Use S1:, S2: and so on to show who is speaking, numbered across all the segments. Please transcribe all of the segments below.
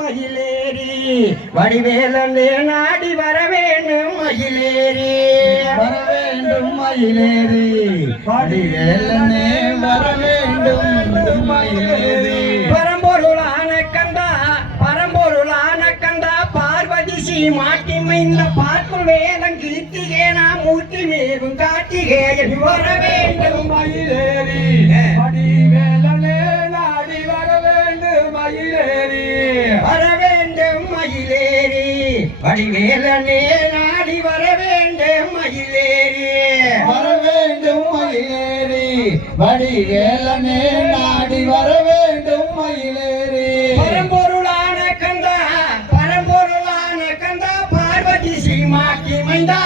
S1: மயிலேறி வடிவேலந்தே நாடி வர வேண்டும் மயிலேறி
S2: வர வேண்டும் மயிலேறி வடிவேலனே வர வேண்டும் மயிலேறி
S1: பரம்பொருளான கந்தா பரம்பொருளான கந்தா பார்வதி ஸ்ரீ மாட்டி மாட்டிமைந்த பார்க்கும் வேதம் நாம் மூர்த்தி மேலும் காட்டிகே
S2: வர வேண்டும் மயிலேறி வடிவேலனே நாடி வர வேண்டும் மயிலேறி வர வேண்டும் மயிலேறி வடிவேலனே நாடி வர வேண்டும் மயிலேறி
S1: பரம்பொருளான கந்தா பரம்பொருளான கந்தா பார்வதி சீமாக்கி மைந்தா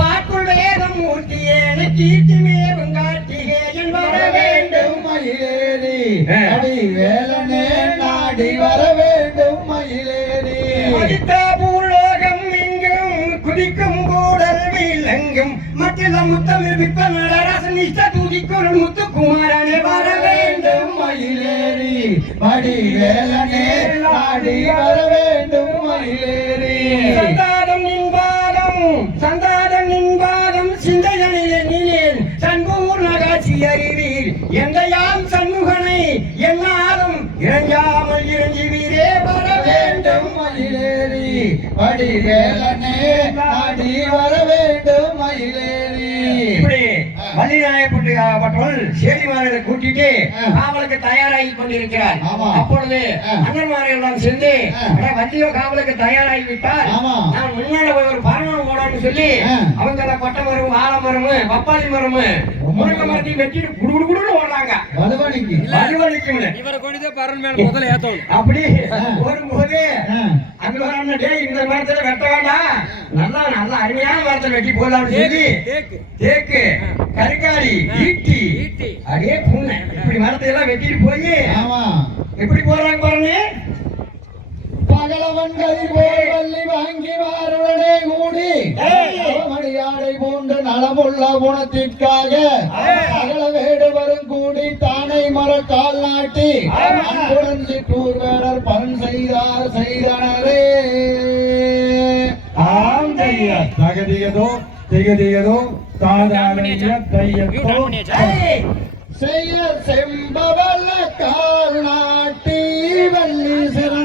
S1: பாட்டுள் வேதம் மூர்த்தியே கீர்த்திமே வெங்காட்டிகேயன்
S2: வர வேண்டும் மயிலேறி வடிவேலனே நாடி வர வேண்டும் மயிலேறி
S1: அடித்த மறையும் மற்றெல்லாம் முத்தமிழ் விற்ப நடராசன் இஷ்ட தூதிக்குள் முத்துக்குமாரனே வர வேண்டும் மயிலேறி வேலனே ஆடி வர வேண்டும் மயிலேறி சந்தானம் நின்பாதம் சந்தானம் நின்பாதம் சிந்தையனிலே நிலேன் சண்பூர் அறிவீர் சண்முகனை எல்லாரும் இறஞ்சார் படிவேலனே அடி வர
S3: கூட்டிட்டு காவலுக்கு தயாராகி கொண்டிருக்கிறார் அப்பொழுது அண்ணன்மாரை எல்லாம் சேர்ந்து வள்ளியோ காவலுக்கு தயாராகி விட்டால் நான் முன்னாடி ஒரு பரணம் போடணும்னு சொல்லி அவங்க கொட்டை மரம் வாழை மரம் பப்பாளி மரம் முருங்க மரத்தையும் வெட்டிட்டு குடு குடு குடு ஓடுறாங்க வலுவணிக்கு வலுவணிக்கு
S4: இவரை கொண்டு பரன் மேல முதல்ல ஏத்தோம்
S3: அப்படி ஓடும்போது அங்க டேய் இந்த மரத்துல வெட்ட வேண்டாம் நல்லா நல்ல அருமையான மரத்தை வெட்டி போடலாம்னு சொல்லி தேக்கு கருக்காரி ஈட்டி அப்படியே இப்படி மரத்தை எல்லாம் வெட்டிட்டு போய் எப்படி போறாங்க பாருங்க
S2: கிழவன்கை போர்வள்ளி வாங்கி மாறுவனே கூடி மணியாடை போன்ற நலமுள்ள குணத்திற்காக அகல வேடுவரும் கூடி தானை மர கால் நாட்டி அன்புடன் செய்தார் செய்தனரே
S5: தகதியதோ திகதியதோ
S2: செய்ய செம்பவல்ல கால் நாட்டி வள்ளி சிற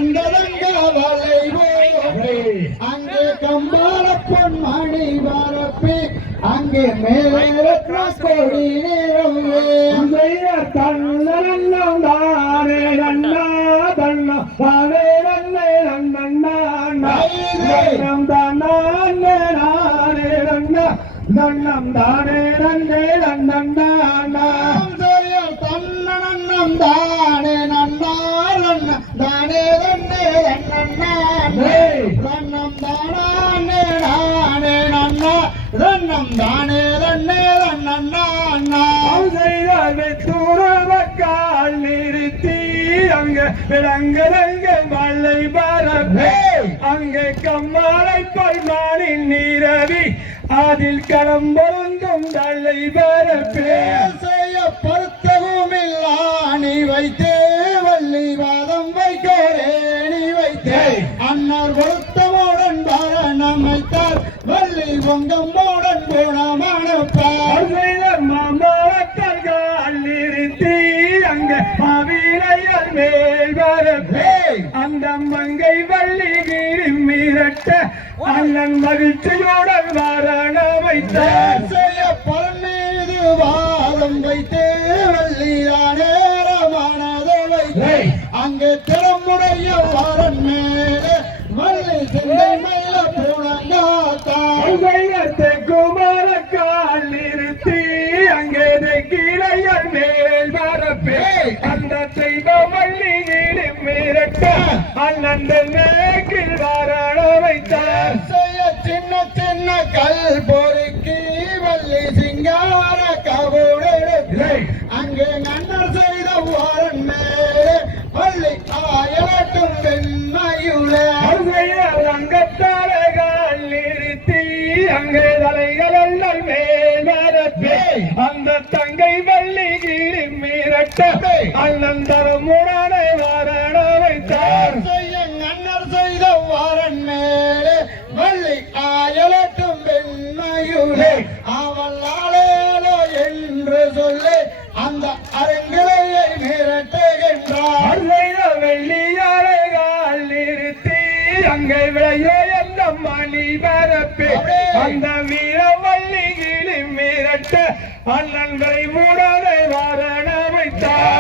S2: மேலே கிராஸ் கோடி நேரம் தன்னலம் தானே நன்னா தன்னா தானே நன்னே நன்னா நன்னம் தானே நானே நன்னா நன்னம் தானே நன்னே நன்னா தன்னனம் தானே நன்னா நன்னா தானே செய்தார்கள் தூரமக்கால் நிறுத்தி அங்க விளங்கதங்க மலை பரப்பே அங்க கம்மாலை பல்மானின் நீரவி அதில் களம் பொருந்தும் தள்ளை பரப்பே செய்ய பொருத்தமுமில்லா நீ வைத்தே வள்ளி வாதம் வைக்கோரே நீ வைத்தே அன்னார் பொருத்தமுடன் வர நம்மைத்தார் வள்ளி பொங்கம் பவிரையர் மேல் வரப்பே அந்த மங்கை வள்ளி வீடு மீறட்ட அண்ணன் மகிழ்ச்சியோடு வரண வைத்தார் செய்ய பல்மீது வாதம் வைத்து வள்ளியானே ரமானதை வைத்து அங்கே திறமுடைய வரன் மேலே வள்ளி சிந்தை மேல போனங்காத்தா குமார கால் நிறுத்தி அங்கே கிளையர் மேல் பரப்பே அந்த தெய்வ வள்ளியிலே மிரட்ட அண்ணன் வரண வைத்தார் செய்ய சின்ன சின்ன கல் பொறுக்கி வள்ளி சிங்கார கவுடெடுத்து அங்கே நன்னர் செய்த ஓரன் மேலே வள்ளி ஆயலட்டும் வெண்மையுளே அங்கத்தலகால் நிறுத்தி அங்கே தலைகள் எல்லாம் அந்த தங்கை கட்ட அண்ணன் தரும் முரணை வாரண வைத்தார் அண்ணல் செய்த வாரன் மேலே வள்ளி காயலட்டும் பெண்மையுளே அவள் ஆளேலோ என்று சொல்லி அந்த அருங்கிலையை மிரட்டுகின்றார் வெள்ளியாரை கால் நிறுத்தி அங்கே விளையோ எந்த மணி பரப்பு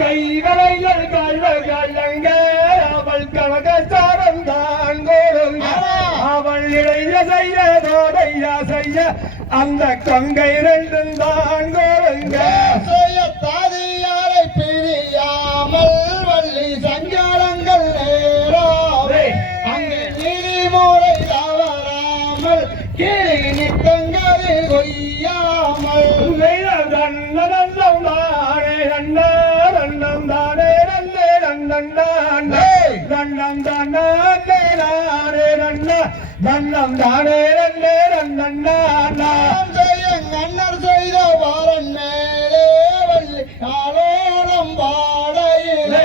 S2: கைகளை கள்ளங்க அவள் கனக சாரந்தான் அவள் இடைய செய்ய தோடையா செய்ய அந்த கொங்கை ரெண்டும் தான் வண்ணம் தானே வண்ணம் தானே நாம் செய்ய அண்ணர் செய்த வாரன் மேலே வள்ளி காலோலம் வாடையிலே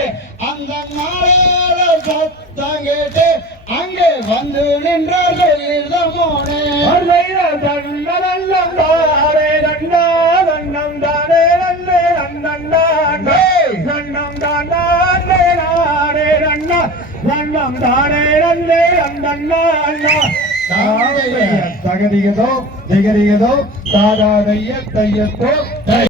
S2: அந்த நாளேல சத்தங்கிட்டு அங்கே வந்து நின்ற செய்தமோனே வண்ணம் தானே வண்ணம் தானே வண்ணம் தானே
S5: தகதிகதோ திகரிகதோ தாதாதைய தையத்தோ